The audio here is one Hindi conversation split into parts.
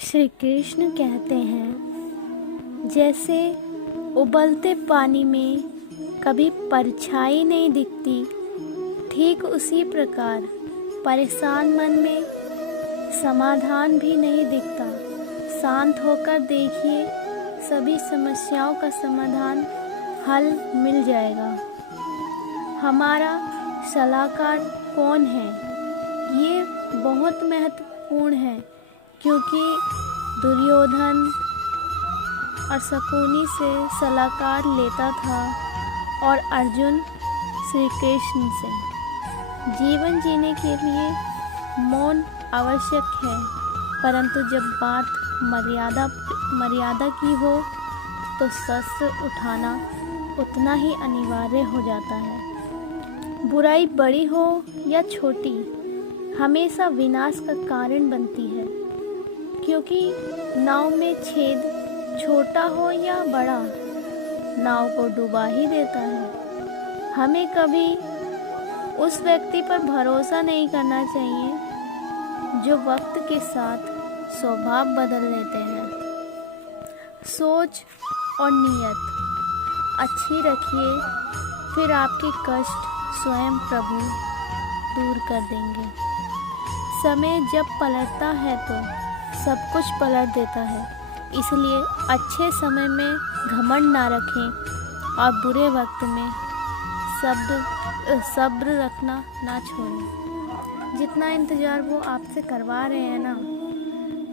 श्री कृष्ण कहते हैं, जैसे उबलते पानी में कभी परछाई नहीं दिखती, ठीक उसी प्रकार परेशान मन में समाधान भी नहीं दिखता। शांत होकर देखिए, सभी समस्याओं का समाधान हल मिल जाएगा। हमारा सलाहकार कौन है? ये बहुत महत्वपूर्ण है, क्योंकि दुर्योधन और शकुनी से सलाहकार लेता था और अर्जुन श्री कृष्ण से। जीवन जीने के लिए मौन आवश्यक है, परंतु जब बात मर्यादा की हो तो शस्त्र उठाना उतना ही अनिवार्य हो जाता है। बुराई बड़ी हो या छोटी, हमेशा विनाश का कारण बनती है, क्योंकि नाव में छेद छोटा हो या बड़ा, नाव को डुबा ही देता है। हमें कभी उस व्यक्ति पर भरोसा नहीं करना चाहिए जो वक्त के साथ स्वभाव बदल लेते हैं। सोच और नीयत अच्छी रखिए, फिर आपके कष्ट स्वयं प्रभु दूर कर देंगे। समय जब पलटता है तो सब कुछ पलट देता है, इसलिए अच्छे समय में घमंड ना रखें और बुरे वक्त में सब्र रखना ना छोड़ें। जितना इंतज़ार वो आपसे करवा रहे हैं ना,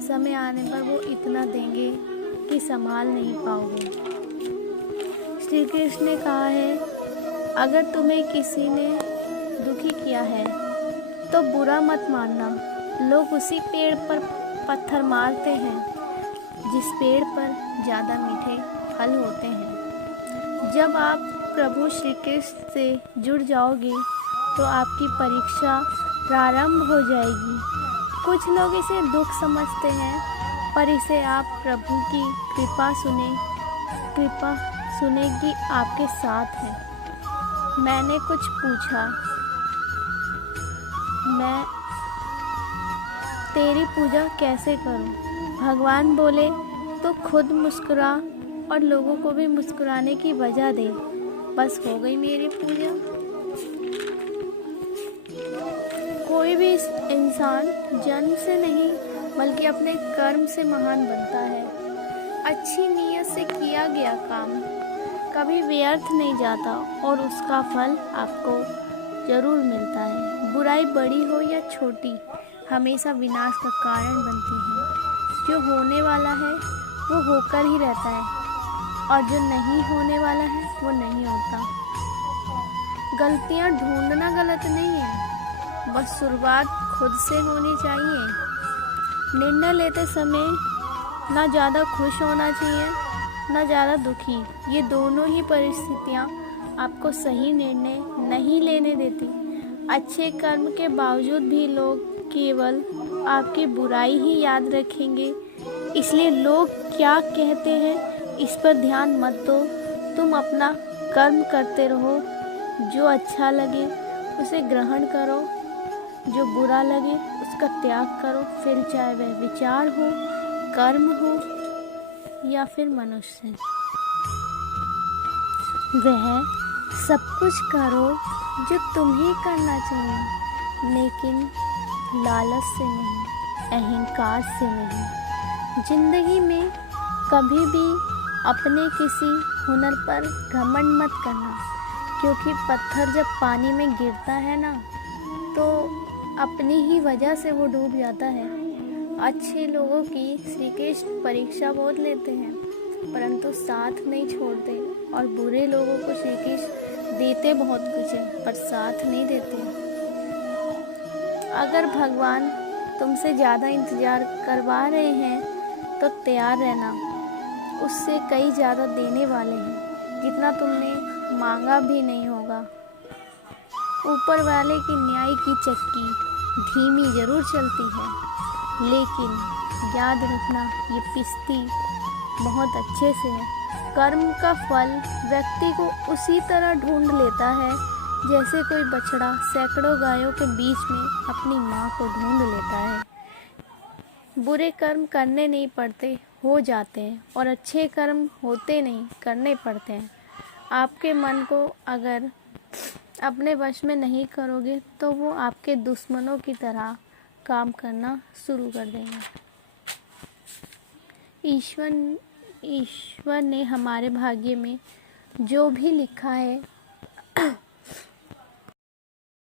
समय आने पर वो इतना देंगे कि संभाल नहीं पाओगे। श्री कृष्ण ने कहा है, अगर तुम्हें किसी ने दुखी किया है तो बुरा मत मानना। लोग उसी पेड़ पर पत्थर मारते हैं जिस पेड़ पर ज़्यादा मीठे फल होते हैं। जब आप प्रभु श्री कृष्ण से जुड़ जाओगे तो आपकी परीक्षा प्रारंभ हो जाएगी। कुछ लोग इसे दुख समझते हैं, पर इसे आप प्रभु की कृपा सुने कि आपके साथ है। मैंने कुछ पूछा, मैं तेरी पूजा कैसे करूं? भगवान बोले, तो खुद मुस्कुरा और लोगों को भी मुस्कुराने की वजह दे, बस हो गई मेरी पूजा। कोई भी इंसान जन्म से नहीं बल्कि अपने कर्म से महान बनता है। अच्छी नीयत से किया गया काम कभी व्यर्थ नहीं जाता और उसका फल आपको जरूर मिलता है। बुराई बड़ी हो या छोटी, हमेशा विनाश का कारण बनती है। जो होने वाला है वो होकर ही रहता है, और जो नहीं होने वाला है वो नहीं होता। गलतियाँ ढूंढना गलत नहीं है, बस शुरुआत खुद से होनी चाहिए। निर्णय लेते समय ना ज़्यादा खुश होना चाहिए ना ज़्यादा दुखी। ये दोनों ही परिस्थितियाँ आपको सही निर्णय नहीं लेने देती। अच्छे कर्म के बावजूद भी लोग केवल आपकी बुराई ही याद रखेंगे, इसलिए लोग क्या कहते हैं इस पर ध्यान मत दो। तुम अपना कर्म करते रहो, जो अच्छा लगे उसे ग्रहण करो, जो बुरा लगे उसका त्याग करो। फिर चाहे वह विचार हो, कर्म हो या फिर मनुष्य, वह सब कुछ करो जो तुम्हें करना चाहिए, लेकिन लालच से नहीं, अहंकार से नहीं। जिंदगी में कभी भी अपने किसी हुनर पर घमंड मत करना, क्योंकि पत्थर जब पानी में गिरता है ना, तो अपनी ही वजह से वो डूब जाता है। अच्छे लोगों की श्री कृष्ण परीक्षा बहुत लेते हैं, परंतु साथ नहीं छोड़ते, और बुरे लोगों को श्री कृष्ण देते बहुत कुछ है पर साथ नहीं देते। अगर भगवान तुमसे ज़्यादा इंतज़ार करवा रहे हैं तो तैयार रहना, उससे कई ज़्यादा देने वाले हैं, जितना तुमने मांगा भी नहीं होगा। ऊपर वाले की न्याय की चक्की धीमी ज़रूर चलती है, लेकिन याद रखना ये पिसती बहुत अच्छे से है। कर्म का फल व्यक्ति को उसी तरह ढूंढ लेता है जैसे कोई बछड़ा सैकड़ों गायों के बीच में अपनी माँ को ढूंढ लेता है। बुरे कर्म करने नहीं पड़ते, हो जाते हैं, और अच्छे कर्म होते नहीं, करने पड़ते हैं। आपके मन को अगर अपने वश में नहीं करोगे तो वो आपके दुश्मनों की तरह काम करना शुरू कर देंगे। ईश्वर ने हमारे भाग्य में जो भी लिखा है